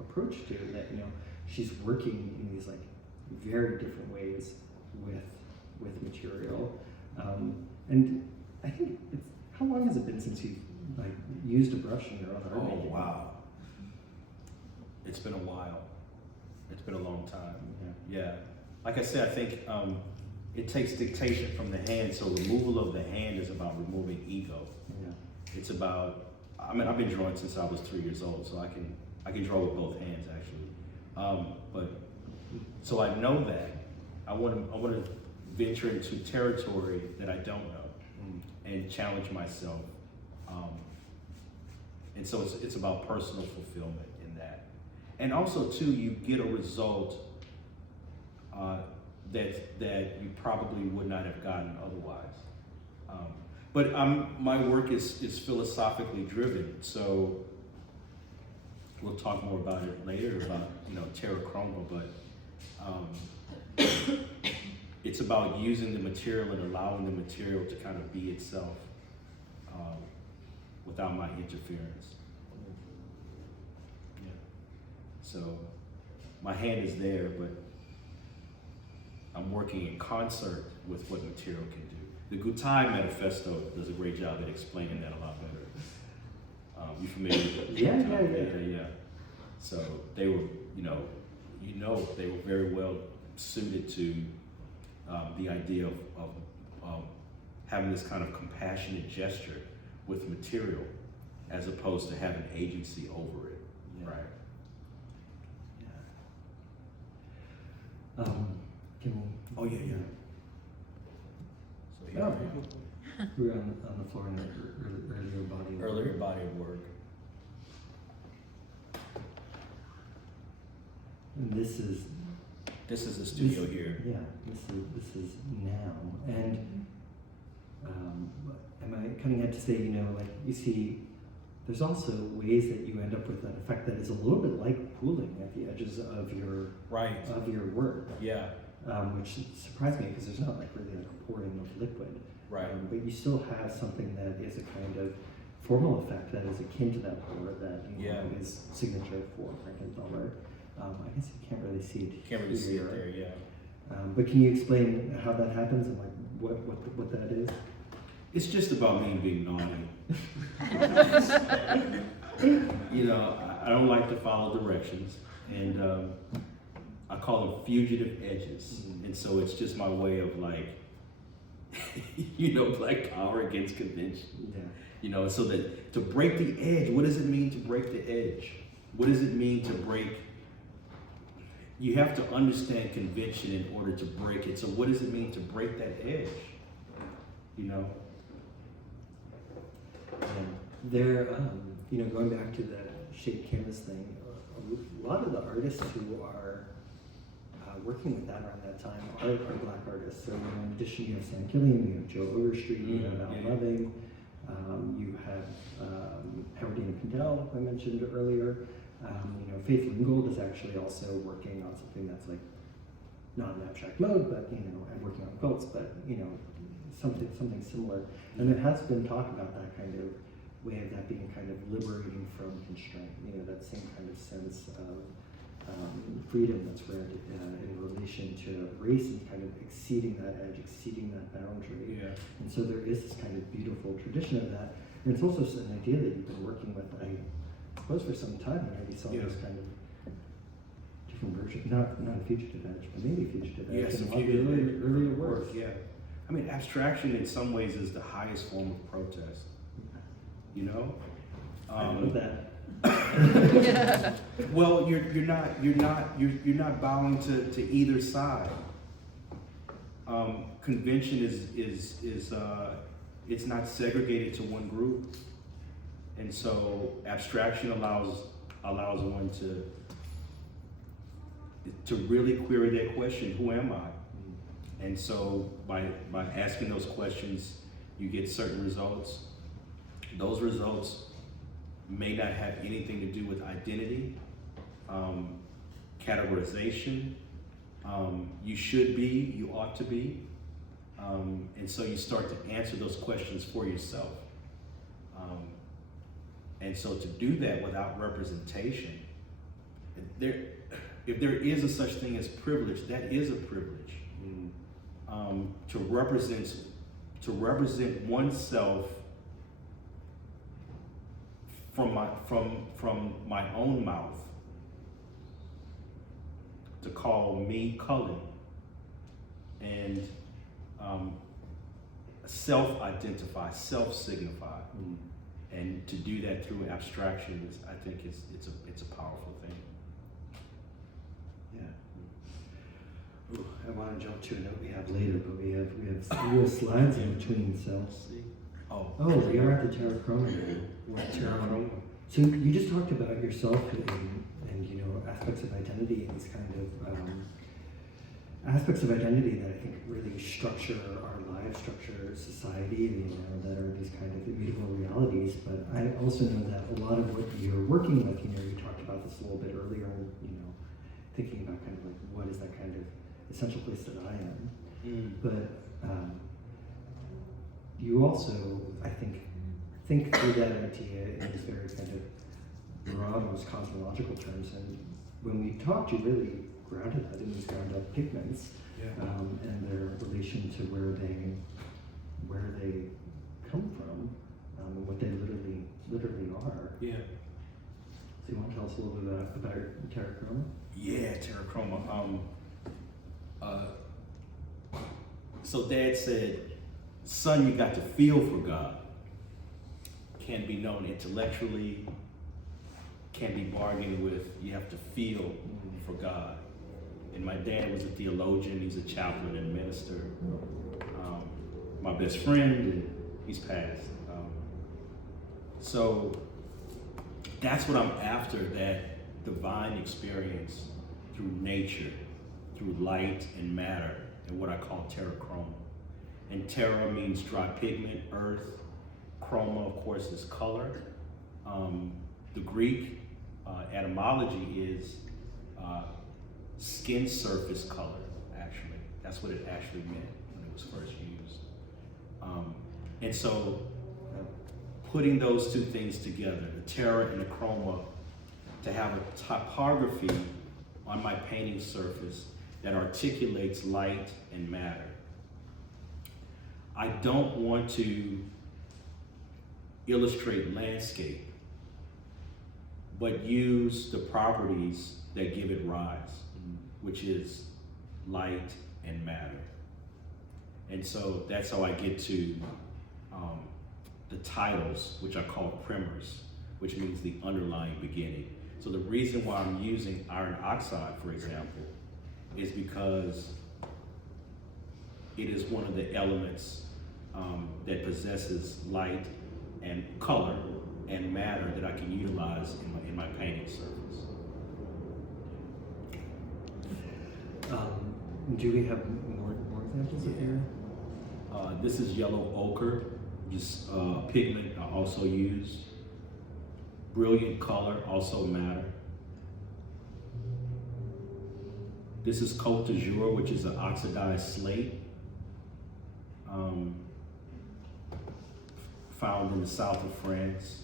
approach to, that, you know, she's working in these like very different ways with material, and I think it's, how long has it been since you've like used a brush in your own art making? Oh wow, it's been a while. It's been a long time. Yeah. Like I said, I think it takes dictation from the hand. So removal of the hand is about removing ego. Yeah. It's about, I mean, I've been drawing since I was 3 years old, so I can draw with both hands actually. But so I know that I want to venture into territory that I don't know and challenge myself. And so it's about personal fulfillment in that. And also too, you get a result that you probably would not have gotten otherwise. But my work is philosophically driven, so we'll talk more about it later, about, you know, terra-chroma, but it's about using the material and allowing the material to kind of be itself without my interference. Yeah. So my hand is there, but I'm working in concert with what material can do. The Gutai Manifesto does a great job at explaining that a lot better. You familiar with it? Yeah. So they were, they were very well suited to the idea of having this kind of compassionate gesture with material, as opposed to having agency over it. Yeah. Right. Yeah. Can we? Oh yeah. So here Oh, we were on the floor in the earlier body. earlier body of work. And this is The studio here. Yeah, this is now. And am I coming out to say, like you see, there's also ways that you end up with an effect that is a little bit like pooling at the edges of your work. Yeah. Which surprised me, because there's not like really like a pouring of liquid. Right. But you still have something that is a kind of formal effect that is akin to that pour that is signature for Frankenthaler. I guess you can't really see it. Can't really see it there, yeah. But can you explain how that happens and like what that is? It's just about me being naughty. I don't like to follow directions, and I call them fugitive edges. Mm-hmm. And so it's just my way of like, black power against convention. Yeah. So that to break the edge, what does it mean to break the edge? What does it mean to break? You have to understand convention in order to break it. So what does it mean to break that edge? And there, going back to the shaped canvas thing, a lot of the artists who are working with that around that time are Black artists. So in addition, you have Sam Killian, you have Joe Overstreet, you have Al Loving, you have Howardina Pindell, who I mentioned earlier. Faith Ringgold is actually also working on something that's like not in abstract mode, but and working on quilts, but something similar. And there has been talk about that kind of way of that being kind of liberating from constraint. That same kind of sense of freedom that's read in relation to race and kind of exceeding that edge, exceeding that boundary. Yeah. And so there is this kind of beautiful tradition of that. And it's also an idea that you've been working with, I suppose, for some time. We saw this kind of different version, not a fugitive edge, but maybe fugitive edge. Yes, in a lot of the earlier work. Yeah. I mean, abstraction in some ways is the highest form of protest. I know that. Well, you're not bowing to either side. Convention is it's not segregated to one group, and so abstraction allows one to really query that question: who am I? And so by asking those questions, you get certain results. Those results may not have anything to do with identity, categorization. You should be, you ought to be. And so you start to answer those questions for yourself. And so to do that without representation, if there is a such thing as privilege, that is a privilege. To represent oneself from my own mouth, to call me Cullen, and self-identify, self-signify, and to do that through abstraction is, I think, it's a powerful thing. Yeah. Ooh, I want to jump to a note we have later, but we have 3 slides in between. So. Oh, we are at the terra-chroma now. What terra-chroma? So you just talked about yourself and you know, aspects of identity and these kind of aspects of identity that I think really structure our lives, structure society, you know, that are these kind of immutable realities. But I also know that a lot of what you're working with, you know, you talked about this a little bit earlier, you know, thinking about kind of like what is that kind of essential place that I am. But you also, I think through that idea in these very kind of broad, almost cosmological terms. And when we talked, you really grounded that in these ground up pigments, and their relation to where they come from, and what they literally are. Yeah. So you want to tell us a little bit about your terra-chroma? Yeah, terra-chroma. So Dad said, son, you got to feel for God. Can be known intellectually, can be bargained with. You have to feel for God. And my dad was a theologian. He's a chaplain and minister. My best friend, and he's passed. So that's what I'm after, that divine experience through nature, through light and matter, and what I call terra-chroma. And terra means dry pigment, earth. Chroma, of course, is color. The Greek etymology is skin surface color, actually. That's what it actually meant when it was first used. And so putting those two things together, the terra and the chroma, to have a typography on my painting surface that articulates light and matter. I don't want to illustrate landscape, but use the properties that give it rise, which is light and matter. And so that's how I get to the titles, which I call primers, which means the underlying beginning. So the reason why I'm using iron oxide, for example, is because it is one of the elements that possesses light and color and matter that I can utilize in my painting surface. Do we have more examples of here? This is yellow ochre, just pigment I also used. Brilliant color, also matter. This is Côte d'Azur, which is an oxidized slate. Found in the south of France.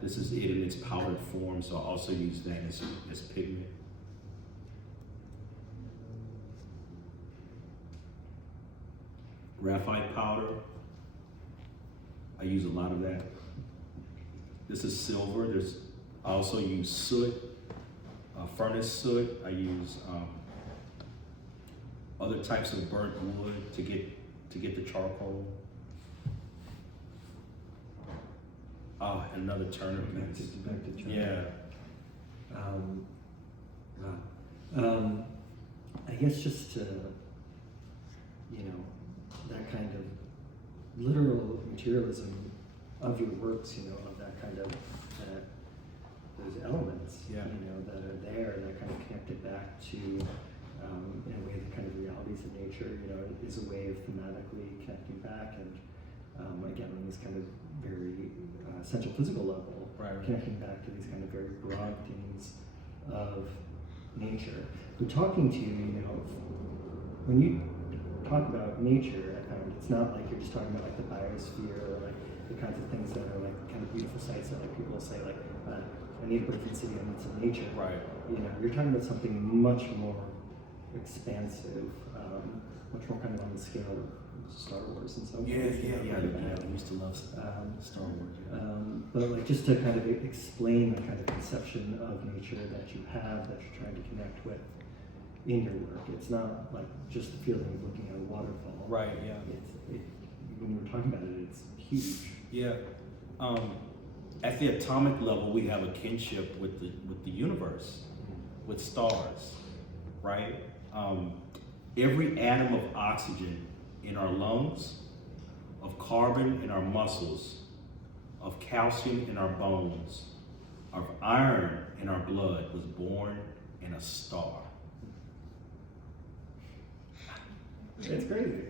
This is it in its powdered form, so I also use that as pigment. Graphite powder, I use a lot of that. This is silver. I also use soot, furnace soot. I use other types of burnt wood to get the charcoal. Oh, another Turner piece. Back to Turner. Yeah. I guess just to, you know, that kind of literal materialism of your works, you know, of that kind of, those elements, Yeah. you know, that are there, that kind of connect it back to, in a way, the kind of realities of nature, you know, is a way of thematically connecting back and again, on this kind of very essential physical level, Right. connecting back to these kind of very broad themes of nature. But talking to you, when you talk about nature, I found it's not like you're just talking about like the biosphere or like the kinds of things that are like kind of beautiful sites that like people say like, I need a Britain city, I need some nature. Right. You're talking about something much more expansive, much more kind of on the scale of Star Wars and so forth. I used to love Star Wars. But like just to kind of explain the kind of conception of nature that you have, that you're trying to connect with in your work. It's not like just the feeling of looking at a waterfall. Right, yeah. When you were talking about it, it's huge. Yeah. At the atomic level, we have a kinship with the universe, with stars, right? Every atom of oxygen in our lungs, of carbon in our muscles, of calcium in our bones, of iron in our blood was born in a star. It's crazy.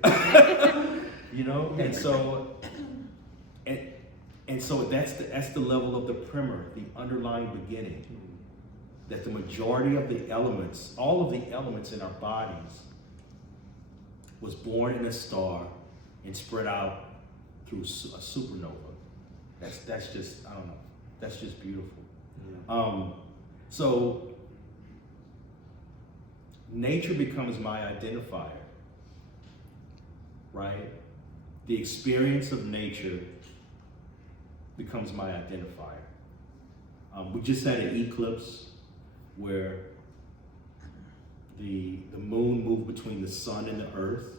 And so that's the level of the primer, the underlying beginning. That the majority of the elements, all of the elements in our bodies, was born in a star and spread out through a supernova. That's just, I don't know, that's just beautiful. Yeah. So nature becomes my identifier, right? The experience of nature becomes my identifier. We just had an eclipse where the moon moved between the sun and the earth.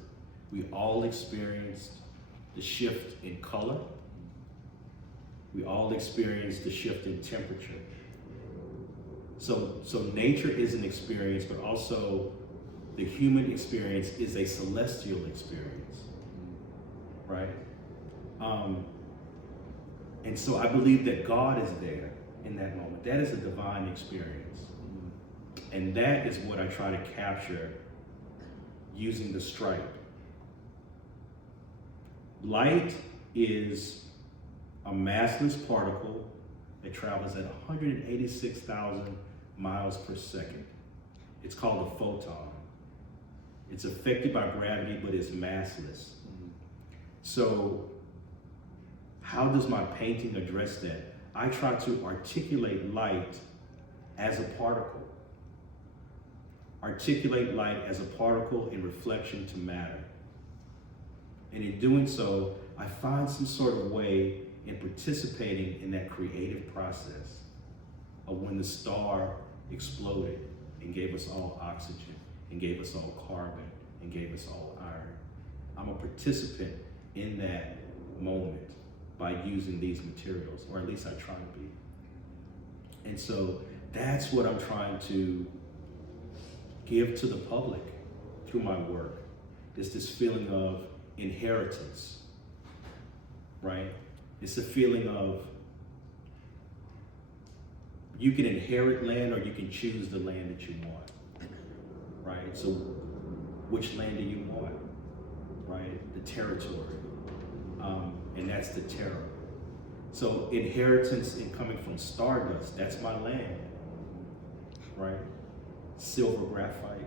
We all experienced the shift in color. We all experienced the shift in temperature. So nature is an experience, but also the human experience is a celestial experience, right? And so I believe that God is there in that moment. That is a divine experience. And that is what I try to capture using the stripe. Light is a massless particle that travels at 186,000 miles per second. It's called a photon. It's affected by gravity, but it's massless. So how does my painting address that? I try to articulate light as a particle. Articulate light as a particle in reflection to matter. And in doing so, I find some sort of way in participating in that creative process of when the star exploded and gave us all oxygen, and gave us all carbon, and gave us all iron. I'm a participant in that moment by using these materials, or at least I try to be. And so that's what I'm trying to give to the public through my work, is this feeling of inheritance, right? It's a feeling of you can inherit land or you can choose the land that you want, right? So which land do you want, right? The territory, and that's the terra. So inheritance in coming from stardust, that's my land, right? Silver graphite,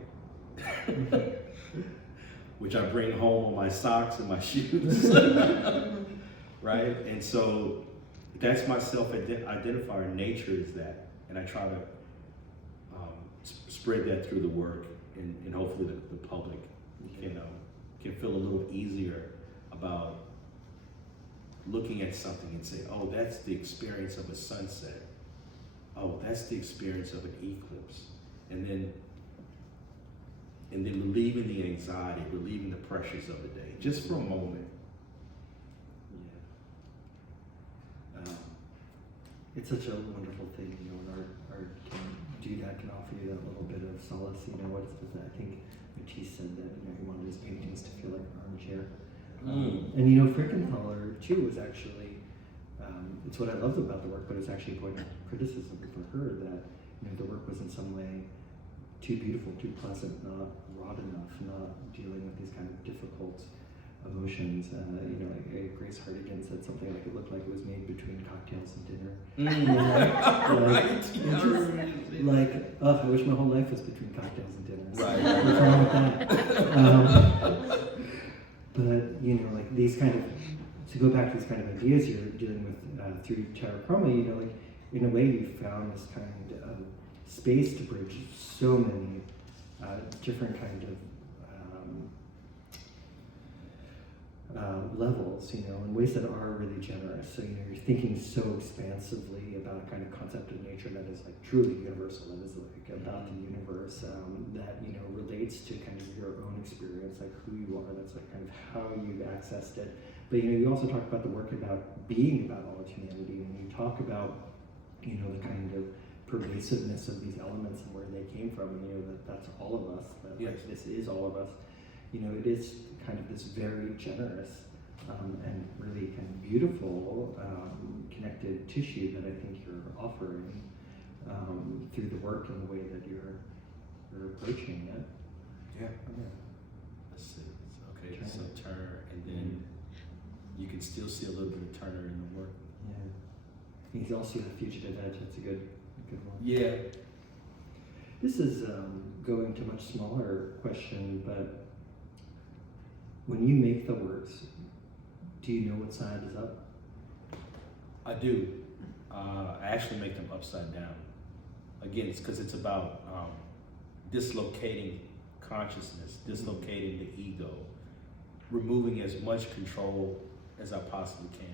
which I bring home on my socks and my shoes, right? And so that's my self-identifier. Nature is that, and I try to spread that through the work, and hopefully the public can feel a little easier about looking at something and say, oh, that's the experience of a sunset. Oh, that's the experience of an eclipse. And then relieving the anxiety, relieving the pressures of the day, just for a moment. Yeah. It's such a wonderful thing, when art can do that, can offer you that little bit of solace. What is it? I think Matisse said that he wanted his paintings to feel like an armchair. And Frankenthaler too was actually, it's what I loved about the work, but it's actually a point of criticism for her that the work was in some way too beautiful, too pleasant, not wrought enough, not dealing with these kind of difficult emotions. Like Grace Hardigan said something like it looked like it was made between cocktails and dinner. I wish my whole life was between cocktails and dinner. Right. What's wrong with that? But like these kind of, to go back to these kind of ideas you're dealing with through terra-chroma, like in a way you found this kind of space to bridge so many different kind of levels, in ways that are really generous. So, you're thinking so expansively about a kind of concept of nature that is like truly universal, that is like about the universe, that, relates to kind of your own experience, like who you are, that's like kind of how you've accessed it. But, you also talk about the work about being about all of humanity, and you talk about, the kind of pervasiveness of these elements and where they came from, that's all of us, that yes. like, this is all of us. It is kind of this very generous and really kind of beautiful connected tissue that I think you're offering through the work and the way that you're approaching it. Yeah. Let's see. Okay, so Turner, and then you can still see a little bit of Turner in the work. Yeah. You can also see the fugitive edge. That's a good one. Yeah. This is going to a much smaller question, but when you make the works, do you know what side is up? I do. I actually make them upside down. Again, it's because it's about dislocating consciousness, dislocating the ego, removing as much control as I possibly can.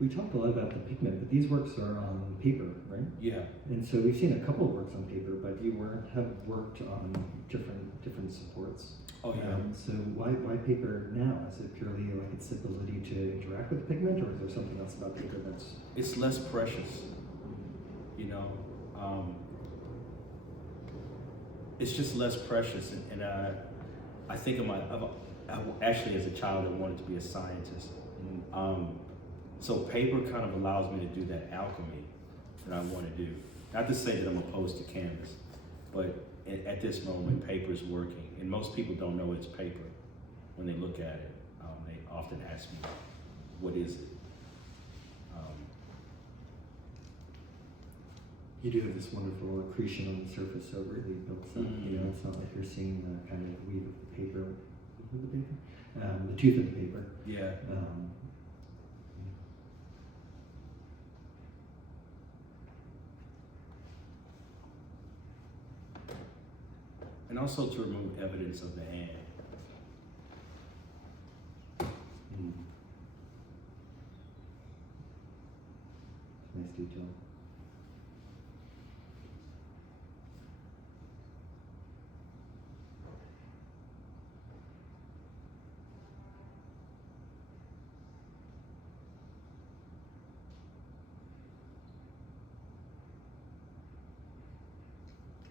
We talked a lot about the pigment, but these works are on paper, right? Yeah. And so we've seen a couple of works on paper, but you have worked on different supports. Oh yeah. So why paper now? Is it purely like its ability to interact with pigment, or is there something else about paper that's? It's less precious. It's just less precious, and I think actually as a child I wanted to be a scientist. So paper kind of allows me to do that alchemy that I want to do. Not to say that I'm opposed to canvas, but at this moment, paper is working. And most people don't know it's paper when they look at it. They often ask me, what is it? You do have this wonderful accretion on the surface, so it really builds up. Mm-hmm. It's not like you're seeing the kind of weave of the paper, the tooth of the paper. Yeah. And also to remove evidence of the hand. Nice detail.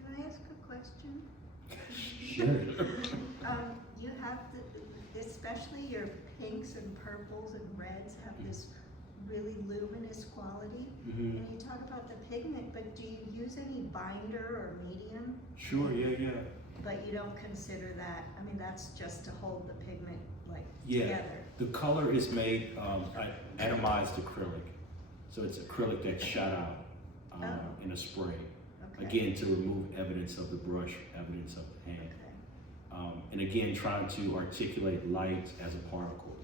Can I ask a question? Sure. You have especially your pinks and purples and reds have this really luminous quality. Mm-hmm. And you talk about the pigment, but do you use any binder or medium? Sure, yeah. But you don't consider that, I mean, that's just to hold the pigment Yeah. together. The color is made atomized acrylic. So it's acrylic that's shot out in a spray. Okay. Again, to remove evidence of the brush, evidence of the hand. Okay. And again, trying to articulate light as a particle.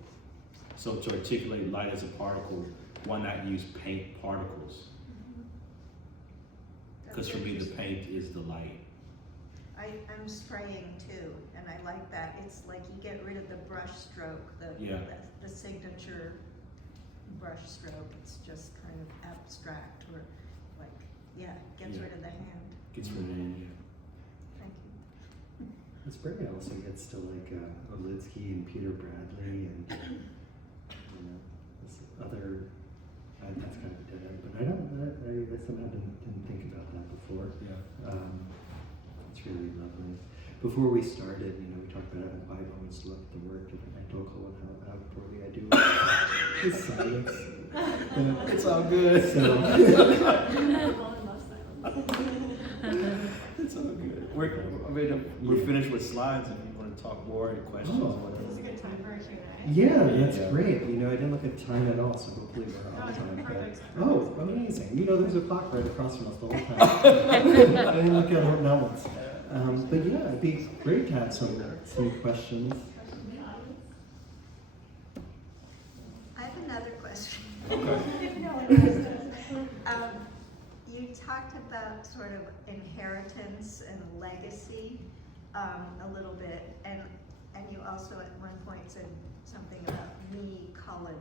So to articulate light as a particle, why not use paint particles? Because for me, the paint is the light. I'm spraying too, and I like that. It's like you get rid of the brush stroke, the signature brush stroke. It's just kind of abstract, or gets rid of the hand. Gets rid of the hand, Thank you. The spray also gets to like Olitsky and Peter Bradley and this other. That's kind of a dead end, but I somehow didn't think about that before. Yeah. It's really lovely. before we started, you know, we talked about having 5 moments to look at the work, and I told Cullen how poorly I do with silence. It's all good. So, it's all good. We're finished with slides. If you want to talk more, any questions, Oh. whatever. This is a good time for a Q&A. yeah, that's Yeah. great. You know, I didn't look at time at all, so hopefully we're No, on it's time. perfect. Oh, amazing. You know, there's a clock right across from us the whole time. I didn't look at it not once. But yeah, it'd be great to have some questions. I have another question. Okay. You talked about sort of inheritance and legacy a little bit, and you also at one point said something about me, Cullen.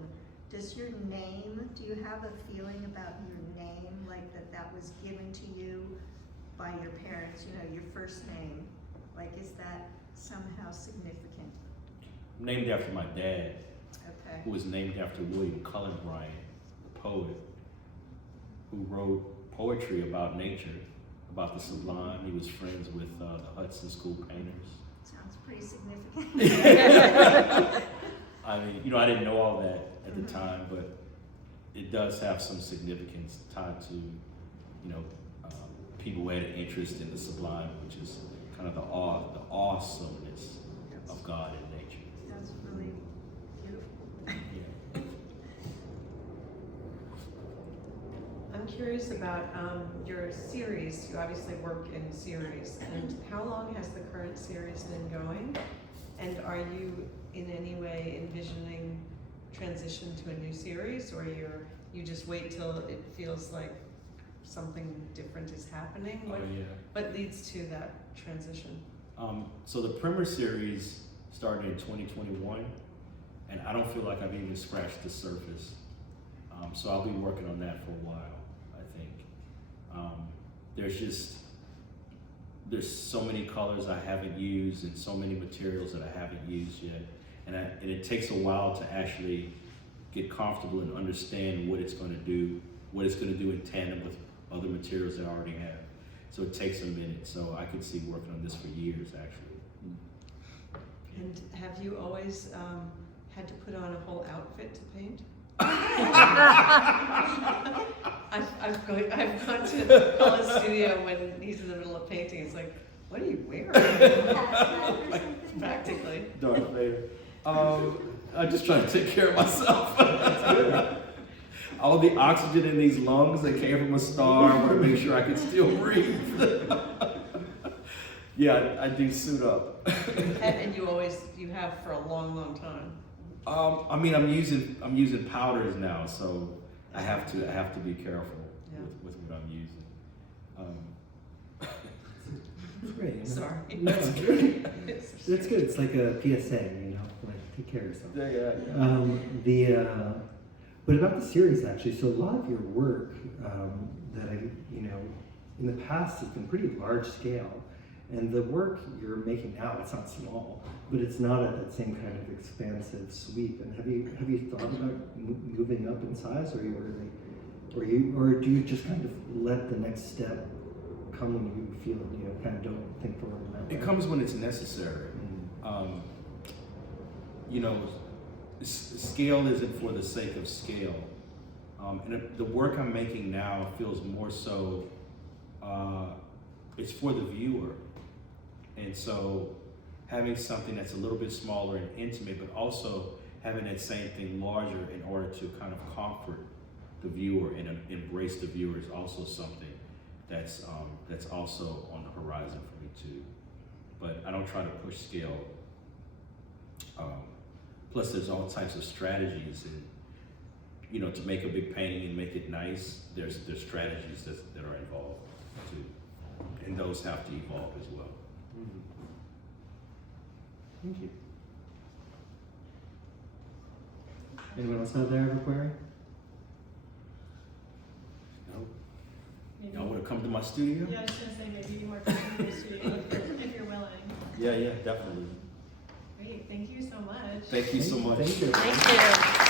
Does your name, do you have a feeling about your name, like that was given to you by your parents, you know, your first name? Like, is that somehow significant? Named after my dad, Okay. who was named after William Cullen Bryant, the poet, who wrote poetry about nature, about the sublime. He was friends with the Hudson School painters. Sounds pretty significant. I mean, you know, I didn't know all that at the time, but it does have some significance tied to, you know, people who had an interest in the sublime, which is kind of the awesomeness of God and nature. That's really beautiful. Yeah. I'm curious about your series. You obviously work in series. And how long has the current series been going? And are you in any way envisioning transition to a new series, or you just wait till it feels like something different is happening? What leads to that transition? So the Primer series started in 2021, and I don't feel like I've even scratched the surface. So I'll be working on that for a while, I think. There's so many colors I haven't used and so many materials that I haven't used yet. And it takes a while to actually get comfortable and understand what it's going to do in tandem with other materials that I already have. So it takes a minute. So I could see working on this for years, actually. And have you always had to put on a whole outfit to paint? I've gone to Cullen's studio when he's in the middle of painting. It's like, what are you wearing? Practically. Darth Vader. I'm just trying to take care of myself. All the oxygen in these lungs that came from a star, I want to make sure I can still breathe. Yeah, I do suit up. And you have for a long, long time. I mean, I'm using powders now, so I have to be careful with what I'm using. That's great. You know? Sorry. No, it's good. That's good. It's like a PSA, you know, like take care of yourself. But about the series, actually, so a lot of your work that in the past has been pretty large scale, and the work you're making now, it's not small, but it's not at that same kind of expansive sweep. And have you thought about moving up in size, or do you just kind of let the next step come when you feel kind of don't think forward in that way? It comes when it's necessary. Scale isn't for the sake of scale. And the work I'm making now feels more so, it's for the viewer. And so having something that's a little bit smaller and intimate, but also having that same thing larger in order to kind of comfort the viewer and embrace the viewer is also something that's also on the horizon for me too. But I don't try to push scale. Plus there's all types of strategies, and to make a big painting and make it nice, there's strategies that are involved too. And those have to evolve as well. Thank you. Anyone else out there have a query? No? Y'all want to come to my studio? Yeah, I was going to say maybe more time in your studio if you're willing. Yeah, definitely. Great, thank you so much. Thank you so much. Thank you. Thank you.